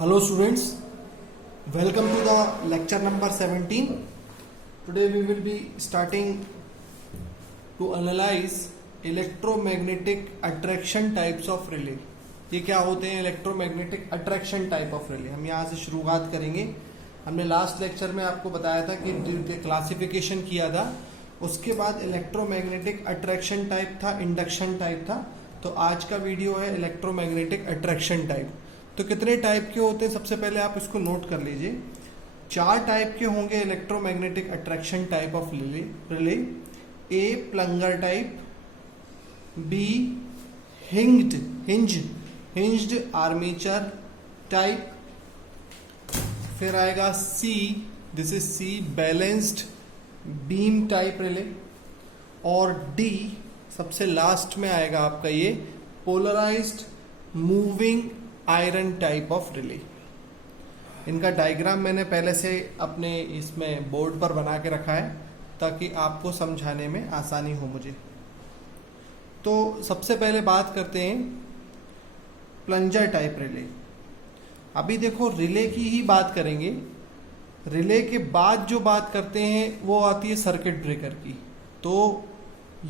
Hello students, welcome to the lecture number 17. Today we will be starting to analyze electromagnetic attraction types of relay. ये क्या होते हैं electromagnetic attraction type of relay, हम यहाँ से शुरुआत करेंगे। हमने लास्ट लेक्चर में आपको बताया था कि क्लासिफिकेशन किया था, उसके बाद इलेक्ट्रोमैग्नेटिक अट्रैक्शन टाइप था, इंडक्शन टाइप था। तो आज का वीडियो है इलेक्ट्रोमैग्नेटिक अट्रैक्शन टाइप। तो कितने टाइप के होते हैं, सबसे पहले आप इसको नोट कर लीजिए। 4 टाइप के होंगे electromagnetic attraction type of relay. A plunger type, B hinged armature type, फिर आएगा C, this is C balanced beam type relay, और डी सबसे लास्ट में आएगा आपका ये polarised moving iron type of relay. इनका डायग्राम मैंने पहले से अपने इसमें बोर्ड पर बना के रखा है ताकि आपको समझाने में आसानी हो मुझे। तो सबसे पहले बात करते हैं प्लंजर टाइप रिले। अभी देखो रिले की ही बात करेंगे, रिले के बाद जो बात करते हैं वो आती है सर्किट ब्रेकर की। तो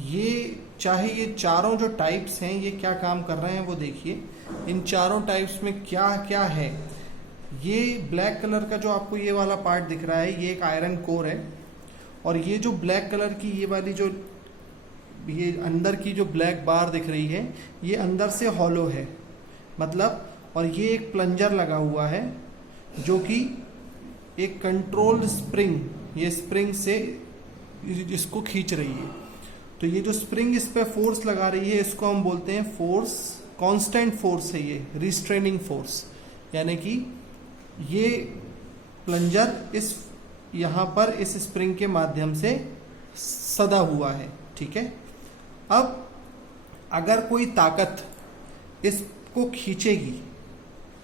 ये चाहे ये चारों जो टाइप्स हैं ये क्या काम कर रहे हैं वो देखिए। इन चारों टाइप्स में क्या क्या है। ये ब्लैक कलर का जो आपको ये वाला पार्ट दिख रहा है ये एक आयरन कोर है, और ये जो ब्लैक कलर की ये वाली जो ये अंदर की जो ब्लैक बार दिख रही है ये अंदर से हॉलो है मतलब, और ये एक प्लंजर लगा हुआ है जो कि एक कंट्रोल स्प्रिंग, ये स्प्रिंग से इसको खींच रही है। तो ये जो स्प्रिंग इस पे फोर्स लगा रही है इसको हम बोलते हैं फोर्स, कांस्टेंट फोर्स है ये, रिस्ट्रेनिंग फोर्स। यानी कि ये प्लंजर इस यहाँ पर इस स्प्रिंग के माध्यम से सदा हुआ है, ठीक है। अब अगर कोई ताकत इसको खींचेगी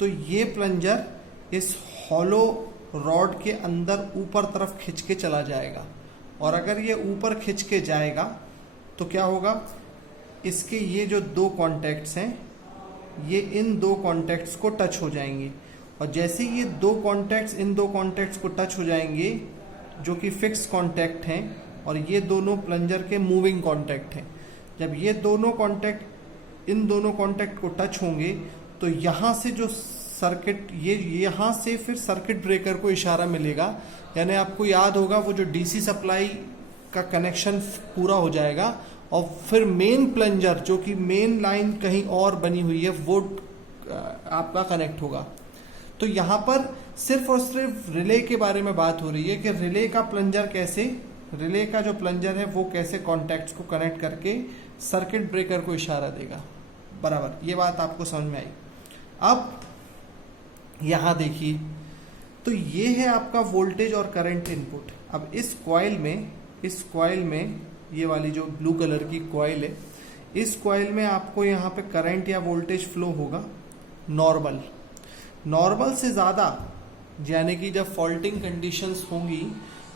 तो ये प्लंजर इस हॉलो रॉड के अंदर ऊपर तरफ खिंच के चला जाएगा, और अगर ये ऊपर खिंच के जाएगा तो क्या होगा, इसके ये जो 2 कॉन्टैक्ट्स हैं ये इन 2 कॉन्टैक्ट्स को टच हो जाएंगे, और जैसे ये 2 कॉन्टैक्ट्स इन 2 कॉन्टैक्ट्स को टच हो जाएंगे जो कि फिक्स कॉन्टैक्ट हैं, और ये दोनों प्लंजर के मूविंग कॉन्टैक्ट हैं। जब ये दोनों कॉन्टैक्ट इन दोनों कॉन्टैक्ट को टच होंगे तो यहाँ से जो सर्किट, ये यहाँ से फिर सर्किट ब्रेकर को इशारा मिलेगा। यानी आपको याद होगा वो जो डीसी सप्लाई का कनेक्शन पूरा हो जाएगा, और फिर मेन प्लंजर जो कि मेन लाइन कहीं और बनी हुई है वो आपका कनेक्ट होगा। तो यहाँ पर सिर्फ और सिर्फ रिले के बारे में बात हो रही है कि रिले का प्लंजर कैसे, रिले का जो प्लंजर है वो कैसे कॉन्टैक्ट्स को कनेक्ट करके सर्किट ब्रेकर को इशारा देगा। बराबर, ये बात आपको समझ में आई। अब यहाँ देखिए, तो ये है आपका वोल्टेज और करंट इनपुट। अब इस कॉइल में ये वाली जो ब्लू कलर की कॉइल है, इस कॉइल में आपको यहाँ पे करंट या वोल्टेज फ्लो होगा नॉर्मल से ज़्यादा, यानी कि जब फॉल्टिंग कंडीशंस होंगी,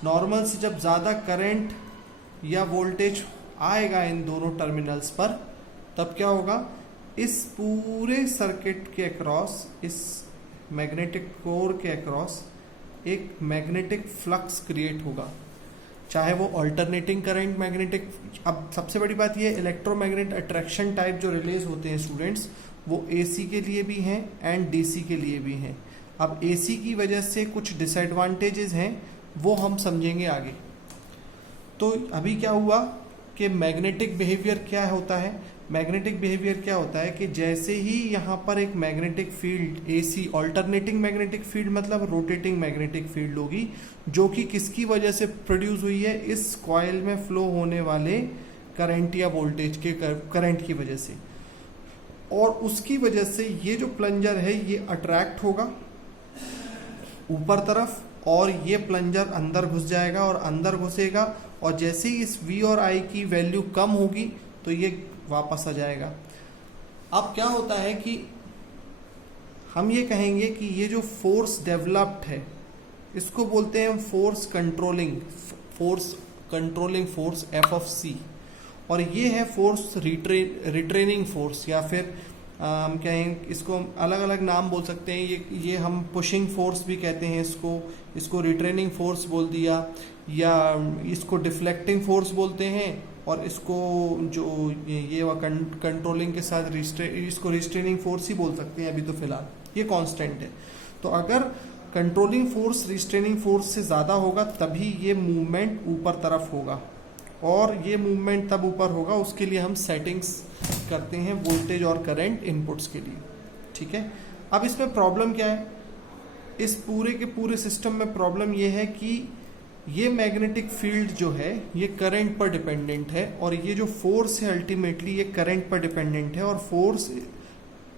नॉर्मल से जब ज़्यादा करंट या वोल्टेज आएगा इन दोनों टर्मिनल्स पर, तब क्या होगा, इस पूरे सर्किट के अक्रॉस, इस मैग्नेटिक कोर के अक्रॉस एक मैग्नेटिक फ्लक्स क्रिएट होगा, चाहे वो अल्टरनेटिंग करंट मैग्नेटिक। अब सबसे बड़ी बात ये, इलेक्ट्रोमैग्नेट अट्रैक्शन टाइप जो रिलेज होते हैं स्टूडेंट्स, वो एसी के लिए भी हैं एंड डीसी के लिए भी हैं। अब एसी की वजह से कुछ डिसएडवांटेजेस हैं, वो हम समझेंगे आगे। तो अभी क्या हुआ कि मैग्नेटिक बिहेवियर क्या होता है, मैग्नेटिक बिहेवियर क्या होता है कि जैसे ही यहाँ पर एक magnetic field, AC alternating magnetic field मतलब रोटेटिंग मैग्नेटिक फील्ड होगी, जो कि किसकी वजह से प्रोड्यूस हुई है, इस कॉइल में फ्लो होने वाले करंट या वोल्टेज के करंट की वजह से, और उसकी वजह से ये जो प्लंजर है ये अट्रैक्ट होगा ऊपर तरफ, और ये प्लंजर अंदर घुस जाएगा, और अंदर घुसेगा, और जैसे ही इस V और I की वैल्यू कम होगी तो ये वापस आ जाएगा। अब क्या होता है कि हम ये कहेंगे कि ये जो फोर्स डेवलप्ड है इसको बोलते हैं force controlling force F of C, और ये है फोर्स रिट्रेनिंग फोर्स या फिर हम कहें इसको अलग अलग नाम बोल सकते हैं, ये हम पुशिंग फोर्स भी कहते हैं इसको रिट्रेनिंग फोर्स बोल दिया, या इसको डिफ्लेक्टिंग फोर्स बोलते हैं, और इसको जो ये कंट्रोलिंग के साथ इसको रिस्ट्रेनिंग फोर्स ही बोल सकते हैं अभी तो फिलहाल, ये कांस्टेंट है। तो अगर कंट्रोलिंग फोर्स रिस्ट्रेनिंग फोर्स से ज़्यादा होगा तभी ये मूवमेंट ऊपर तरफ होगा, और ये मूवमेंट तब ऊपर होगा उसके लिए हम सेटिंग्स करते हैं वोल्टेज और करंट इनपुट्स के लिए, ठीक है। अब इसमें प्रॉब्लम क्या है, इस पूरे के पूरे सिस्टम में प्रॉब्लम ये है कि ये मैग्नेटिक फील्ड जो है ये करंट पर डिपेंडेंट है, और ये जो फोर्स है अल्टीमेटली ये करंट पर डिपेंडेंट है, और फोर्स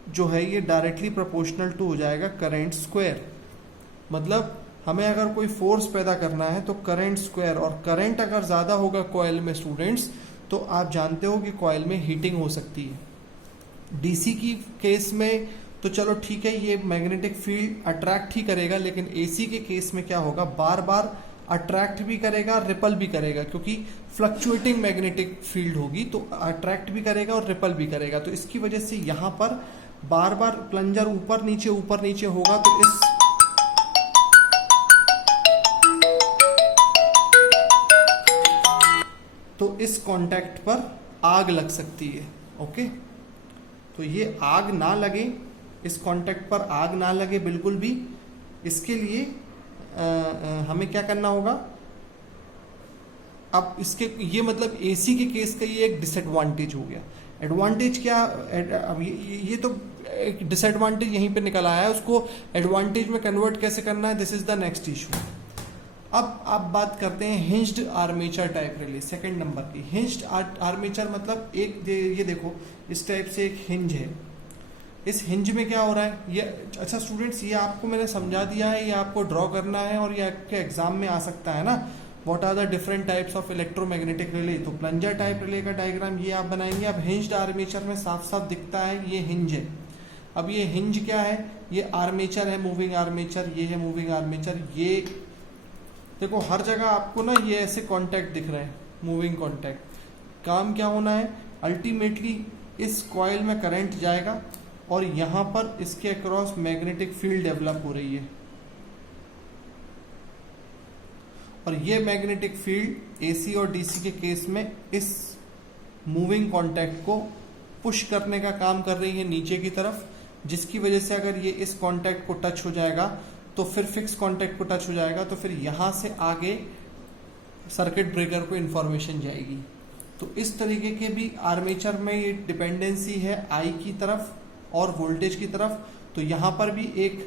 जो है ये डायरेक्टली प्रोपोर्शनल टू हो जाएगा करंट स्क्वायर। मतलब हमें अगर कोई फोर्स पैदा करना है तो करंट स्क्वायर, और करंट अगर ज़्यादा होगा कॉइल में स्टूडेंट्स तो आप जानते हो कि कॉइल में हीटिंग हो सकती है। डीसी की केस में तो चलो ठीक है ये मैग्नेटिक फील्ड अट्रैक्ट ही करेगा, लेकिन एसी के केस में क्या होगा, बार बार अट्रैक्ट भी करेगा रिपल भी करेगा, क्योंकि फ्लक्चुएटिंग मैग्नेटिक फील्ड होगी तो अट्रैक्ट भी करेगा और रिपल भी करेगा। तो इसकी वजह से यहाँ पर बार बार प्लंजर ऊपर नीचे होगा, तो इस कांटेक्ट पर आग लग सकती है। ओके, तो ये आग ना लगे, इस कांटेक्ट पर आग ना लगे बिल्कुल भी, इसके लिए हमें क्या करना होगा। अब इसके ये मतलब एसी के केस का ये एक डिसएडवांटेज हो गया। एडवांटेज क्या, अब ये तो एक डिसएडवांटेज यहीं पे निकल आया है, उसको एडवांटेज में कन्वर्ट कैसे करना है, this is the next issue. अब आप बात करते हैं hinged armature type relay, second number की। हिंज्ड आर्मेचर मतलब एक ये देखो इस टाइप से एक हिंज है, इस हिंज में क्या हो रहा है ये, अच्छा स्टूडेंट्स ये आपको मैंने समझा दिया है, ये आपको ड्रॉ करना है और ये आपके एग्जाम में आ सकता है ना। What are the different types of electromagnetic relay, तो प्लंजर टाइप रिले का डायग्राम ये आप बनाएंगे। अब हिंज्ड आर्मेचर में साफ साफ दिखता है ये हिंज है। अब ये हिंज क्या है, ये आर्मेचर है, मूविंग आर्मेचर, ये है मूविंग आर्मेचर। ये देखो हर जगह आपको ना ये ऐसे कॉन्टैक्ट दिख रहे हैं, मूविंग कॉन्टैक्ट। काम क्या होना है, अल्टीमेटली इस कॉइल में करंट जाएगा और यहां पर इसके अक्रॉस मैग्नेटिक फील्ड डेवलप हो रही है, और ये मैग्नेटिक फील्ड एसी और डीसी के केस में इस मूविंग कॉन्टैक्ट को पुश करने का काम कर रही है नीचे की तरफ, जिसकी वजह से अगर ये इस कॉन्टैक्ट को टच हो जाएगा तो फिर फिक्स कॉन्टैक्ट को टच हो जाएगा, तो फिर यहां से आगे सर्किट ब्रेकर को इंफॉर्मेशन जाएगी। तो इस तरीके के भी आर्मेचर में ये डिपेंडेंसी है आई की तरफ और वोल्टेज की तरफ। तो यहाँ पर भी एक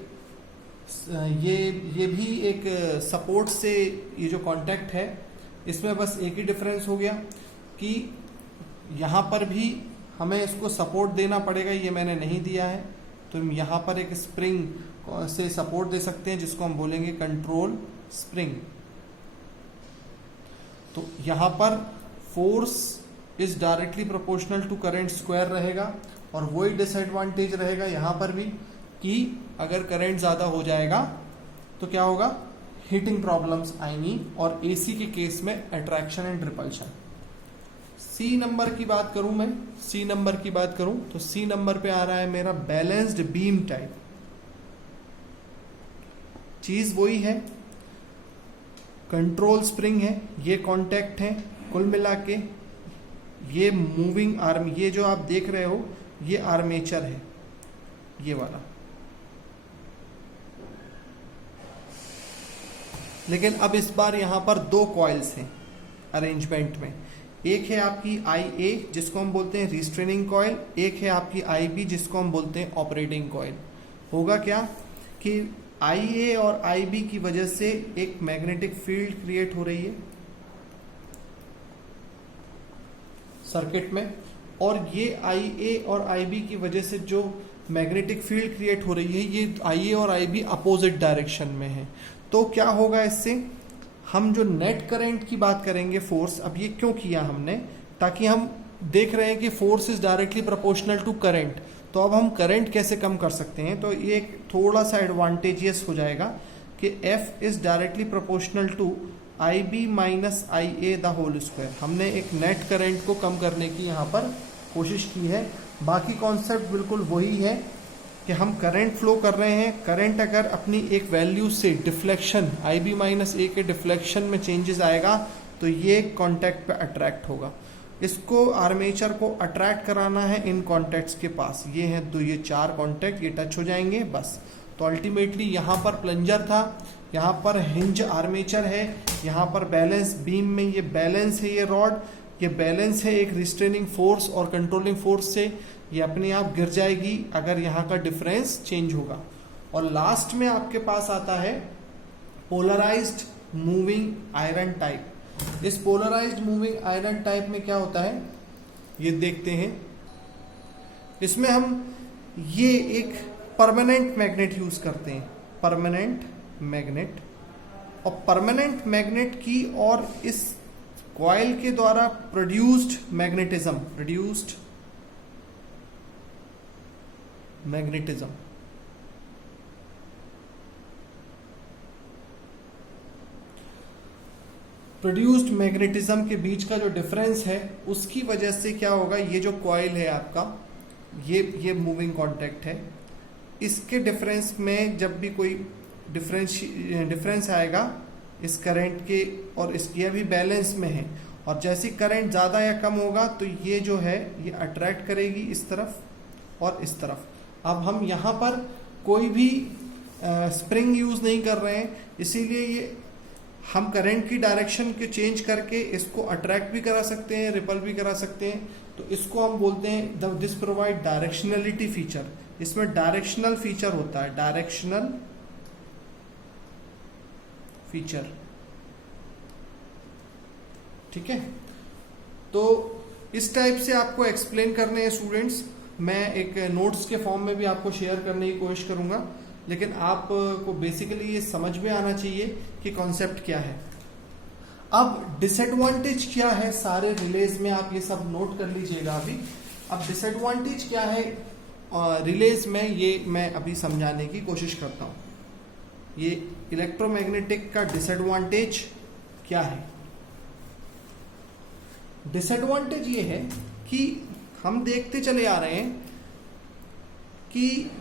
ये भी एक सपोर्ट से ये जो कांटेक्ट है इसमें बस एक ही डिफरेंस हो गया कि यहाँ पर भी हमें इसको सपोर्ट देना पड़ेगा, ये मैंने नहीं दिया है। तो हम यहाँ पर एक स्प्रिंग से सपोर्ट दे सकते हैं जिसको हम बोलेंगे कंट्रोल स्प्रिंग। तो यहाँ पर force is directly proportional to current square रहेगा, और वही डिसएडवांटेज रहेगा यहाँ पर भी कि अगर करंट ज्यादा हो जाएगा तो क्या होगा, हीटिंग प्रॉब्लम्स आएंगी, और एसी के केस में अट्रैक्शन एंड रिपल्शन। सी नंबर की बात करूं मैं, सी नंबर की बात करूं तो सी नंबर पे आ रहा है मेरा बैलेंस्ड बीम टाइप। चीज वही है, कंट्रोल स्प्रिंग है, ये कांटेक्ट है, कुल मिला के ये मूविंग आर्म, ये जो आप देख रहे हो ये आर्मेचर है, ये वाला। लेकिन अब इस बार यहां पर दो कॉइल्स हैं अरेंजमेंट में। एक है आपकी आई ए जिसको हम बोलते हैं रिस्ट्रेनिंग कॉइल, एक है आपकी आई बी जिसको हम बोलते हैं ऑपरेटिंग कॉइल। होगा क्या कि आई ए और आई बी की वजह से एक मैग्नेटिक फील्ड क्रिएट हो रही है सर्किट में, और ये आई ए और आई बी की वजह से जो मैग्नेटिक फील्ड क्रिएट हो रही है ये आई ए और आई बी अपोजिट डायरेक्शन में है। तो क्या होगा इससे, हम जो नेट करंट की बात करेंगे फोर्स, अब ये क्यों किया हमने, ताकि हम देख रहे हैं कि force is directly proportional to current, तो अब हम करंट कैसे कम कर सकते हैं। तो ये एक थोड़ा सा एडवांटेजियस हो जाएगा कि F is directly proportional to I B minus I A the whole square. हमने एक नेट करंट को कम करने की यहाँ पर कोशिश की है, बाकी कॉन्सेप्ट बिल्कुल वही है कि हम करंट फ्लो कर रहे हैं, करंट अगर अपनी एक वैल्यू से डिफ्लेक्शन IB माइनस ए के डिफ्लेक्शन में चेंजेस आएगा तो ये कॉन्टैक्ट पे अट्रैक्ट होगा। इसको आर्मेचर को अट्रैक्ट कराना है इन कॉन्टैक्ट्स के पास, ये हैं तो ये 4 कॉन्टैक्ट, ये टच हो जाएंगे बस। तो अल्टीमेटली यहाँ पर प्लंजर था, यहाँ पर हिंज आर्मेचर है, यहाँ पर बैलेंस बीम में ये बैलेंस है, ये रॉड ये बैलेंस है एक रिस्ट्रेनिंग फोर्स और कंट्रोलिंग फोर्स से, ये अपने आप गिर जाएगी अगर यहाँ का डिफरेंस चेंज होगा। और लास्ट में आपके पास आता है पोलराइज्ड मूविंग आयरन टाइप। इस पोलराइज्ड मूविंग आयरन टाइप में क्या होता है ये देखते हैं। इसमें हम ये एक परमानेंट मैग्नेट यूज करते हैं, परमानेंट मैग्नेट, और परमानेंट मैग्नेट की और इस कॉइल के द्वारा प्रोड्यूस्ड मैग्नेटिज्म प्रोड्यूस्ड मैग्नेटिज्म के बीच का जो डिफरेंस है उसकी वजह से क्या होगा, ये जो कॉइल है आपका ये मूविंग कांटेक्ट है, इसके डिफरेंस में जब भी कोई डिफरेंस आएगा इस करंट के और इसके भी बैलेंस में है, और जैसी करंट ज़्यादा या कम होगा तो ये जो है ये अट्रैक्ट करेगी इस तरफ और इस तरफ। अब हम यहाँ पर कोई भी स्प्रिंग यूज़ नहीं कर रहे हैं, इसीलिए ये हम करंट की डायरेक्शन के चेंज करके इसको अट्रैक्ट भी करा सकते हैं, रिपल भी करा सकते हैं। तो इसको हम बोलते हैं दिस प्रोवाइड डायरेक्शनलिटी फीचर। इसमें डायरेक्शनल फीचर होता है, डायरेक्शनल फीचर, ठीक है। तो इस टाइप से आपको एक्सप्लेन करने हैं स्टूडेंट्स। मैं एक नोट्स के फॉर्म में भी आपको शेयर करने की कोशिश करूंगा, लेकिन आपको बेसिकली ये समझ में आना चाहिए कि कॉन्सेप्ट क्या है। अब डिसएडवांटेज क्या है सारे रिलेज में, आप ये सब नोट कर लीजिएगा अभी। अब डिसएडवांटेज क्या है रिलेज में, ये मैं अभी समझाने की कोशिश करता हूँ। ये इलेक्ट्रोमैग्नेटिक का डिसएडवांटेज क्या है। डिसएडवांटेज ये है कि हम देखते चले आ रहे हैं कि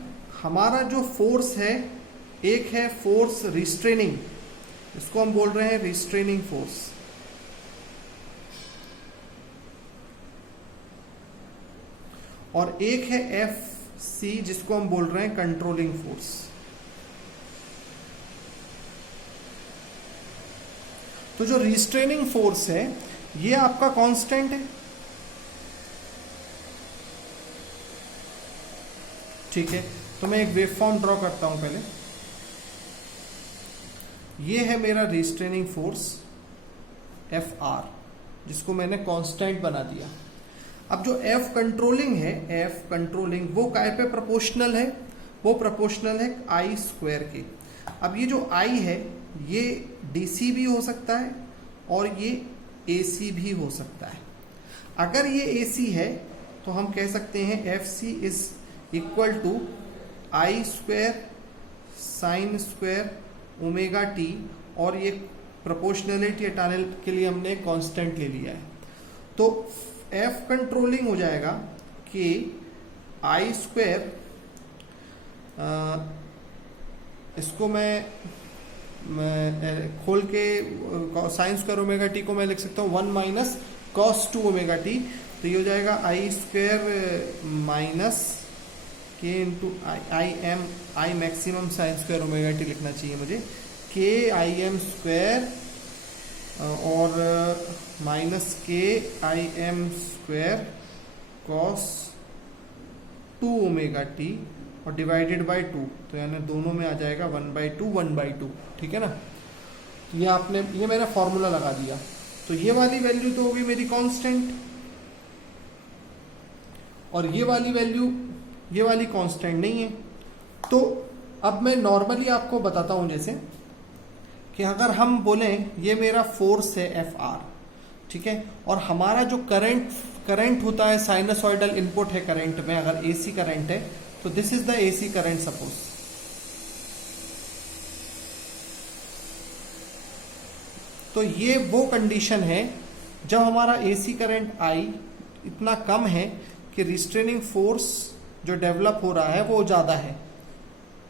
हमारा जो फोर्स है, एक है फोर्स रिस्ट्रेनिंग, इसको हम बोल रहे हैं रिस्ट्रेनिंग फोर्स, और एक है FC जिसको हम बोल रहे हैं कंट्रोलिंग फोर्स। तो जो रिस्ट्रेनिंग फोर्स है ये आपका कांस्टेंट है, ठीक है। तो मैं एक वेवफॉर्म ड्रॉ करता हूं पहले। ये है मेरा रिस्ट्रेनिंग फोर्स FR, जिसको मैंने कांस्टेंट बना दिया। अब जो F कंट्रोलिंग है, F कंट्रोलिंग वो काय पे प्रोपोर्शनल है, वो प्रोपोर्शनल है I स्क्वायर के। अब ये जो I है ये DC भी हो सकता है और ये AC भी हो सकता है। अगर ये AC है तो हम कह सकते हैं FC is equal to I square sine square omega T, और ये प्रोपोर्शनलिटी हटाने के लिए हमने कांस्टेंट ले लिया है। तो F कंट्रोलिंग हो जाएगा कि I स्क्वायर, इसको मैं खोल के साइन स्क्वायर ओमेगा टी को मैं लिख सकता हूँ 1 माइनस कॉस 2 ओमेगा टी। तो ये हो जाएगा I स्क्वायर माइनस के into I maximum sign square omega T लिखना चाहिए मुझे, के IM स्क्वायर और माइनस के IM square cos 2 omega T और डिवाइडेड बाय 2, तो यानी दोनों में आ जाएगा 1/2, ठीक है ना। ये मैंने फॉर्मूला लगा दिया। तो ये वाली वैल्यू तो होगी मेरी कांस्टेंट, और ये वाली वैल्यू, ये वाली कांस्टेंट नहीं है। तो अब मैं नॉर्मली आपको बताता हूं, जैसे कि अगर हम बोलें ये मेरा फोर्स है FR, ठीक है, और हमारा जो करंट होता है साइनसॉइडल इनपुट है करंट में, अगर AC करंट है तो this is the AC current suppose. तो ये वो कंडीशन है जब हमारा AC करंट I इतना कम है कि रिस्ट्रेनिंग फोर्स जो डेवलप हो रहा है वो ज़्यादा है,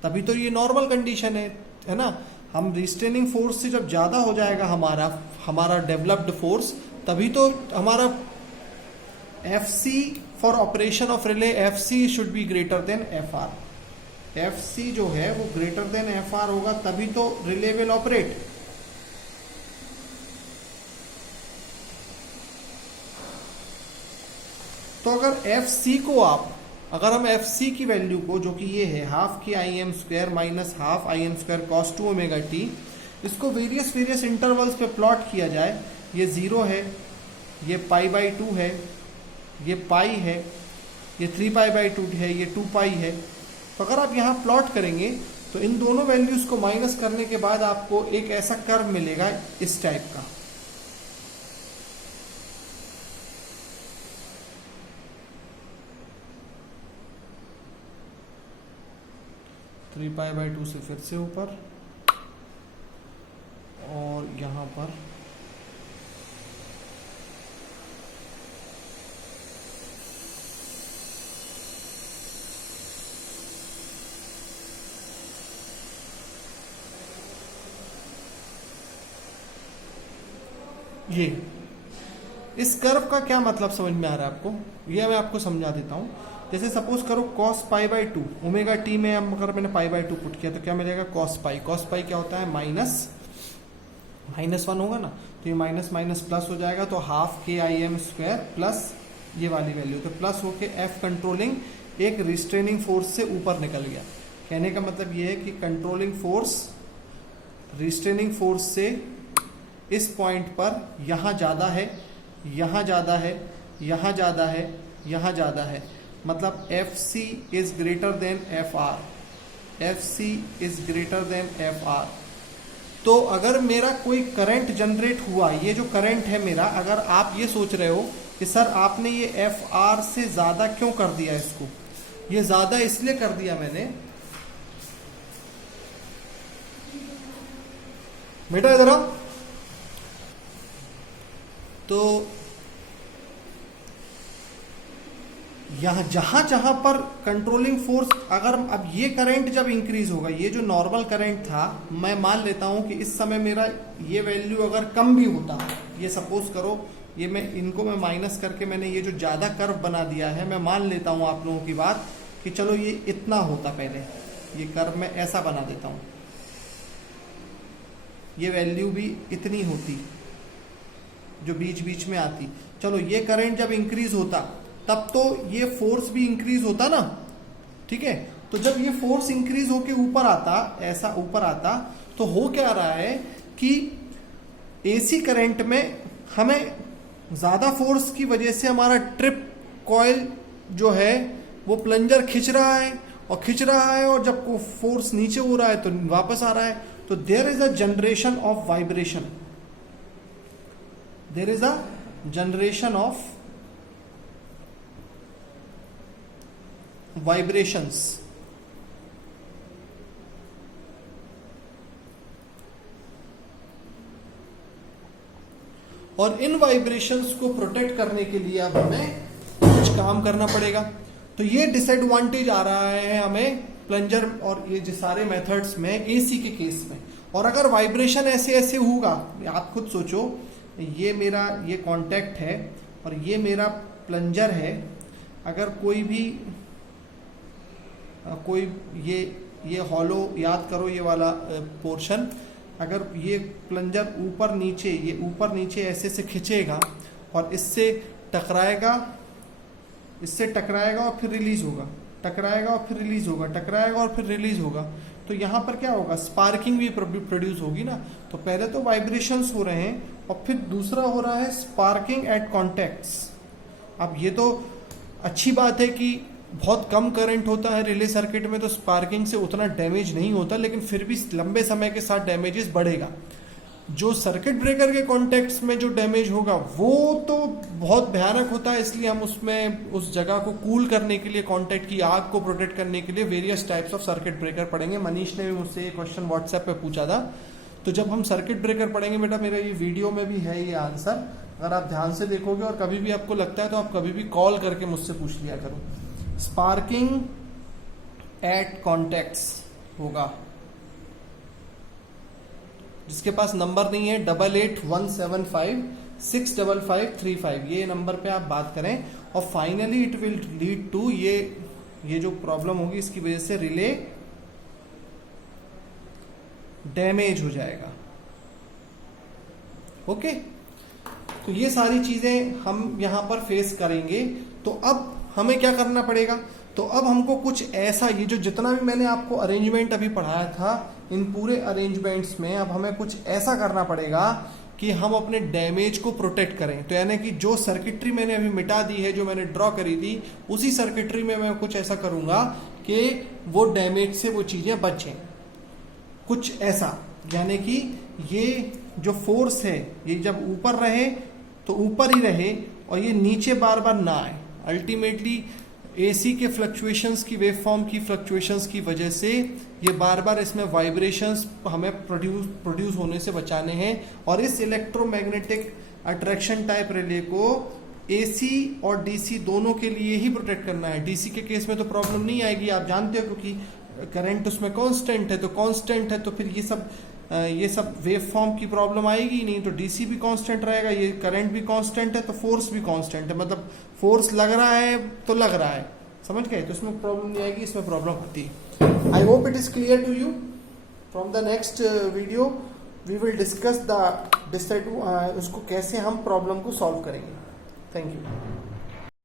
तभी तो ये नॉर्मल कंडीशन है ना। हम रिस्ट्रेनिंग फोर्स से जब ज़्यादा हो जाएगा हमारा डेवलप्ड फोर्स, तभी तो हमारा FC for operation of relay, FC should be greater than FR। FC जो है वो ग्रेटर देन FR होगा, तभी तो रिले विल ऑपरेट। तो अगर हम FC की वैल्यू को, जो कि ये है हाफ की IM square minus half IM square cos 2 omega T, इसको वेरियस इंटरवल्स पे प्लॉट किया जाए, ये 0 है, ये π/2 है, ये पाई है, ये 3π/2 है, ये 2π है। तो अगर आप यहाँ प्लॉट करेंगे तो इन दोनों वैल्यूज को माइनस करने के बाद आपको एक ऐसा कर्व मिलेगा इस टाइप का। थ्री π/2 से फिर से ऊपर और यहाँ पर ये। इस कर्व का क्या मतलब समझ में आ रहा है आपको, ये मैं आपको समझा देता हूँ। जैसे सपोज करो cos π/2 ओमेगा टी में अगर मैंने π/2 पुट किया तो क्या मिलेगा, cos π क्या होता है, माइनस 1 होगा ना, तो ये माइनस माइनस प्लस हो जाएगा, तो हाफ KIM स्क्वायर प्लस ये वाली वैल्यू, तो प्लस होके F कंट्रोलिंग एक रिस्ट्रेनिंग फोर्स से ऊपर निकल गया। कहने का मतलब ये है कि कंट्रोलिंग फोर्स रिस्ट्रेनिंग फोर्स से इस पॉइंट पर यहाँ ज़्यादा है, यहाँ ज़्यादा है, यहाँ ज़्यादा है, यहाँ ज़्यादा है, मतलब FC is greater than FR, FC is greater than FR। तो अगर मेरा कोई करंट जनरेट हुआ, ये जो करंट है मेरा, अगर आप ये सोच रहे हो कि सर आपने ये FR से ज़्यादा क्यों कर दिया, इसको ये ज़्यादा इसलिए कर दिया मैंने, बेटा इधर आओ। तो यहाँ जहां पर कंट्रोलिंग फोर्स, अगर अब ये करंट जब इंक्रीज होगा, ये जो नॉर्मल करंट था, मैं मान लेता हूं कि इस समय मेरा ये वैल्यू अगर कम भी होता, ये सपोज करो ये मैं माइनस करके मैंने ये जो ज्यादा कर्व बना दिया है, मैं मान लेता हूं आप लोगों की बात कि चलो ये इतना होता, पहले ये कर्व मैं ऐसा बना देता हूं, ये वैल्यू भी इतनी होती जो बीच बीच में आती। चलो ये करंट जब इंक्रीज होता तब तो ये फोर्स भी इंक्रीज होता ना, ठीक है। तो जब ये फोर्स इंक्रीज होके ऊपर आता, ऐसा ऊपर आता, तो हो क्या रहा है कि AC करंट में हमें ज्यादा फोर्स की वजह से हमारा ट्रिप कॉइल जो है वो प्लंजर खिंच रहा है और जब को फोर्स नीचे हो रहा है तो वापस आ रहा है। तो there is a generation of vibration, there is a generation of vibrations. और इन वाइब्रेशंस को प्रोटेक्ट करने के लिए अब हमें कुछ काम करना पड़ेगा। तो ये डिसएडवांटेज आ रहा है हमें प्लंजर और ये जो सारे मेथड्स में AC के केस में। और अगर वाइब्रेशन ऐसे ऐसे होगा, आप खुद सोचो, ये मेरा ये कांटेक्ट है और ये मेरा प्लंजर है, अगर कोई ये हॉलो याद करो, ये वाला पोर्शन, अगर ये प्लंजर ऊपर नीचे ऐसे से खिंचेगा और इससे टकराएगा और फिर रिलीज होगा, टकराएगा और फिर रिलीज होगा, तो यहाँ पर क्या होगा, स्पार्किंग भी प्रोड्यूस होगी ना। तो पहले तो वाइब्रेशंस हो रहे हैं और फिर दूसरा हो रहा है स्पार्किंग एट कॉन्टेक्ट्स। अब ये तो अच्छी बात है कि बहुत कम करंट होता है रिले सर्किट में, तो स्पार्किंग से उतना डैमेज नहीं होता, लेकिन फिर भी लंबे समय के साथ डैमेजेस बढ़ेगा। जो सर्किट ब्रेकर के कॉन्टेक्ट्स में जो डैमेज होगा वो तो बहुत भयानक होता है, इसलिए हम उसमें उस जगह को कूल करने के लिए, कॉन्टेक्ट की आग को प्रोटेक्ट करने के लिए various types of circuit breaker पढ़ेंगे। मनीष ने भी मुझसे ये क्वेश्चन व्हाट्सएप पे पूछा था, तो जब हम सर्किट ब्रेकर पढ़ेंगे बेटा, मेरा ये वीडियो में भी है ये आंसर, अगर आप ध्यान से देखोगे और कभी भी आपको लगता है तो आप कभी भी कॉल करके मुझसे पूछ लिया करो। स्पार्किंग एट कॉन्टेक्ट्स होगा, जिसके पास नंबर नहीं है 8817565535, ये नंबर पे आप बात करें और finally it will lead to ये जो प्रॉब्लम होगी इसकी वजह से रिले डैमेज हो जाएगा। ओके, तो ये सारी चीजें हम यहां पर फेस करेंगे। तो अब हमें क्या करना पड़ेगा, तो अब हमको कुछ ऐसा, ये जो जितना भी मैंने आपको अरेंजमेंट अभी पढ़ाया था, इन पूरे अरेंजमेंट्स में अब हमें कुछ ऐसा करना पड़ेगा कि हम अपने डैमेज को प्रोटेक्ट करें। तो यानी कि जो सर्किटरी मैंने अभी मिटा दी है, जो मैंने ड्रॉ करी थी, उसी सर्किटरी में मैं कुछ ऐसा करूंगा कि वो डैमेज से वो चीजें बचें, कुछ ऐसा। यानी कि ये जो फोर्स है ये जब ऊपर रहे तो ऊपर ही रहे और ये नीचे बार बार ना आए। अल्टीमेटली एसी के फ्लक्चुएशंस की, वेव फॉर्म की फ्लक्चुएशंस की वजह से ये बार बार इसमें वाइब्रेशंस हमें प्रोड्यूस होने से बचाने हैं। और इस इलेक्ट्रोमैग्नेटिक अट्रैक्शन टाइप रिले को एसी और डीसी दोनों के लिए ही प्रोटेक्ट करना है। डीसी के केस में तो प्रॉब्लम नहीं आएगी, आप जानते हो, क्योंकि करंट उसमें कांस्टेंट है, तो कांस्टेंट है तो फिर ये सब वेव फॉर्म की प्रॉब्लम आएगी नहीं। तो डीसी भी कांस्टेंट रहेगा, ये करंट भी कांस्टेंट है, तो फोर्स भी कांस्टेंट है, मतलब फोर्स लग रहा है तो लग रहा है, समझ गए? तो इसमें प्रॉब्लम नहीं आएगी, इसमें प्रॉब्लम होती है। I hope it is clear to you. From the next video we will discuss उसको कैसे हम प्रॉब्लम को सॉल्व करेंगे। Thank you.